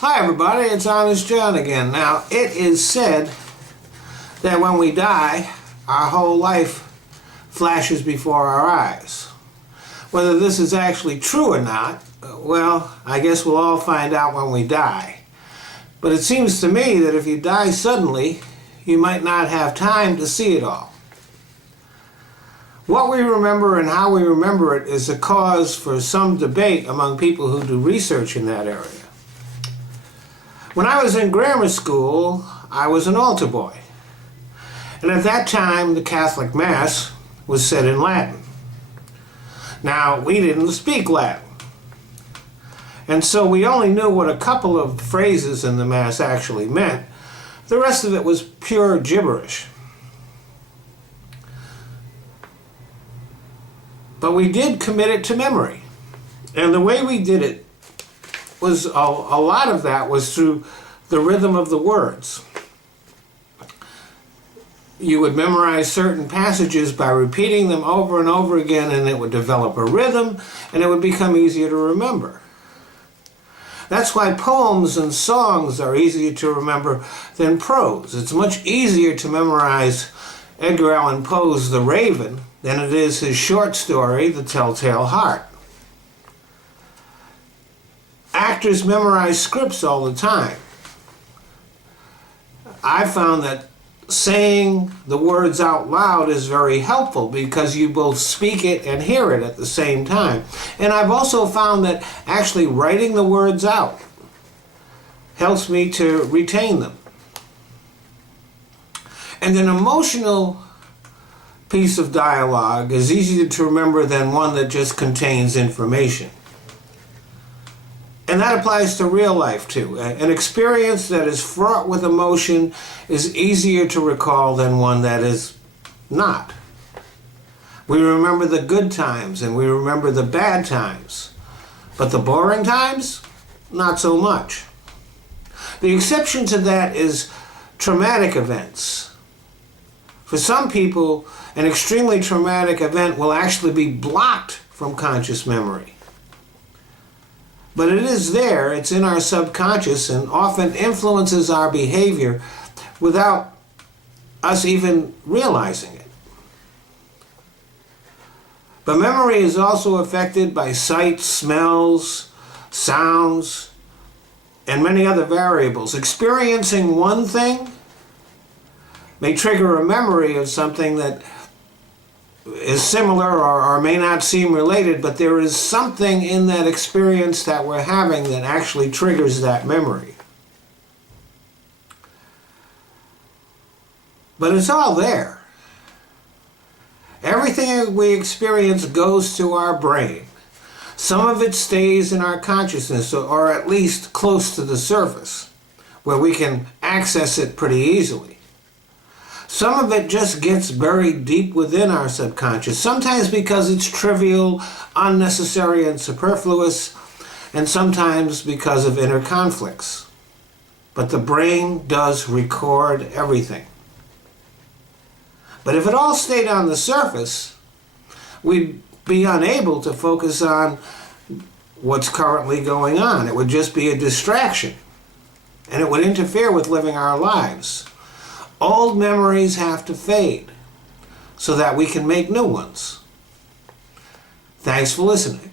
Hi everybody, it's Honest John again. Now, it is said that when we die, our whole life flashes before our eyes. Whether this is actually true or not, well, I guess we'll all find out when we die. But it seems to me that if you die suddenly, you might not have time to see it all. What we remember and how we remember it is a cause for some debate among people who do research in that area. When I was in grammar school, I was an altar boy. And at that time, the Catholic Mass was said in Latin. Now, we didn't speak Latin. And so we only knew what a couple of phrases in the Mass actually meant. The rest of it was pure gibberish. But we did commit it to memory. And the way we did it was, a lot of that was through the rhythm of the words. You would memorize certain passages by repeating them over and over again, and it would develop a rhythm, and it would become easier to remember. That's why poems and songs are easier to remember than prose. It's much easier to memorize Edgar Allan Poe's The Raven than it is his short story, The Telltale Heart. Actors memorize scripts all the time. I found that saying the words out loud is very helpful because you both speak it and hear it at the same time. And I've also found that actually writing the words out helps me to retain them. And an emotional piece of dialogue is easier to remember than one that just contains information. And that applies to real life too. An experience that is fraught with emotion is easier to recall than one that is not. We remember the good times and we remember the bad times, but the boring times, not so much. The exception to that is traumatic events. For some people, an extremely traumatic event will actually be blocked from conscious memory. But it is there, it's in our subconscious, and often influences our behavior without us even realizing it. But memory is also affected by sight, smells, sounds, and many other variables. Experiencing one thing may trigger a memory of something that is similar or may not seem related, but there is something in that experience that we're having that actually triggers that memory. But it's all there. Everything we experience goes to our brain. Some of it stays in our consciousness, or at least close to the surface, where we can access it pretty easily. Some of it just gets buried deep within our subconscious, sometimes because it's trivial, unnecessary, and superfluous, and sometimes because of inner conflicts. But the brain does record everything. But if it all stayed on the surface, we'd be unable to focus on what's currently going on. It would just be a distraction, and it would interfere with living our lives. Old memories have to fade so that we can make new ones. Thanks for listening.